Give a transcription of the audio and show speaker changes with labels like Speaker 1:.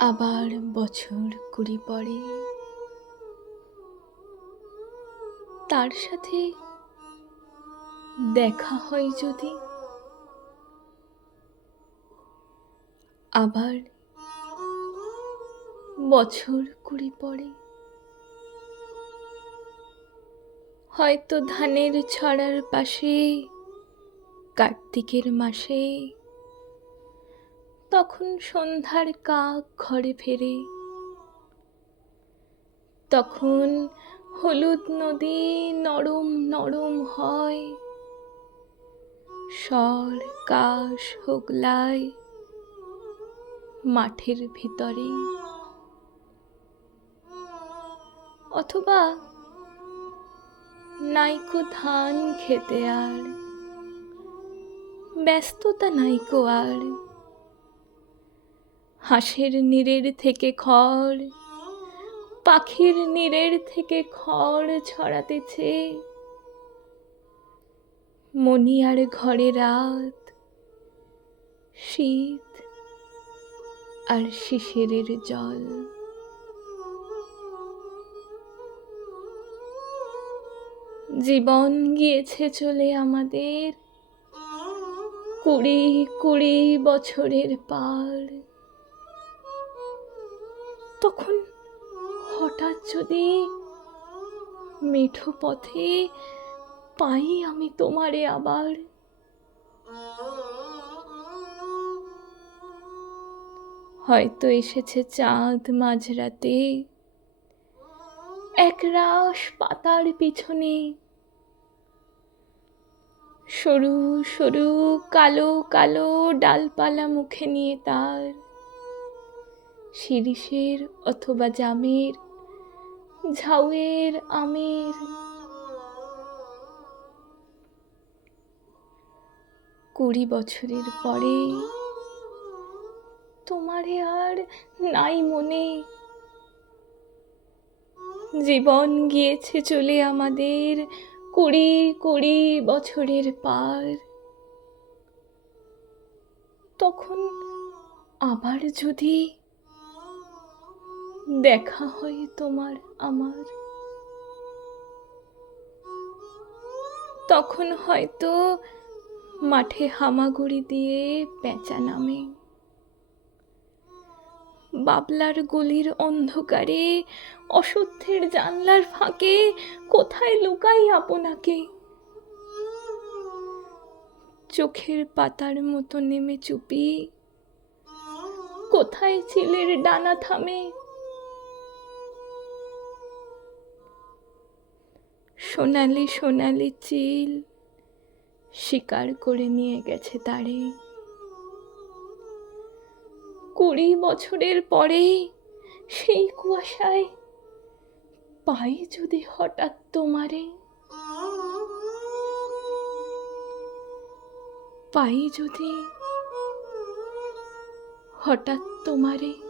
Speaker 1: আবার বছর কুড়ি পরে তার সাথে দেখা হয় যদি। আবার বছর কুড়ি পরে হয়তো ধানের ছড়ার পাশে কার্তিকের মাসে তখন সন্ধ্যার কাক ঘরে ফেরে। তখন হলুদ নদী নরম নরম হয়। স্বর কাশ হোগলায় মাঠের ভিতরে। অথবা নাইকো ধান খেতে আর, ব্যস্ততা নাইকো আর। হাঁসের নীড়ের থেকে খড়, পাখির নীড়ের থেকে খড় ছড়াতেছে। মনিয়ার ঘরে রাত, শীত আর শিশিরের জল। জীবন গিয়েছে চলে আমাদের। কুড়ি কুড়ি বছরের পার। তখন হঠাৎ যদি মেঠো পথে পাই আমি তোমারে আবার। হয়তো এসেছে চাঁদ মাঝরাতে, এক রাস পাতার পিছনে। সরু সরু কালো কালো ডালপালা মুখে নিয়ে তার শিরিষের অথবা জামের, ঝাউয়ের, আমের। কুড়ি বছরের পরে তোমারে আর নাই মনে। জীবন গিয়েছে চলে আমাদের কুড়ি কুড়ি বছরের পার। তখন আবার যদি দেখা হয় তোমার আমার। তখন হয়তো মাঠে হামাগুড়ি দিয়ে পেঁচা নামে। বাবলার গলির অন্ধকারে অসত্যের জানলার ফাঁকে কোথায় লুকাই আপনাকে? চোখের পাতার মতো নেমে চুপি, কোথায় চিলের ডানা থামে? সোনালি সোনালি চিল শিকার করে নিয়ে গেছে তারে। কুড়ি বছরের পরে সেই কুয়াশায় পাই যদি হঠাৎ তোমারে পাই যদি হঠাৎ তোমারে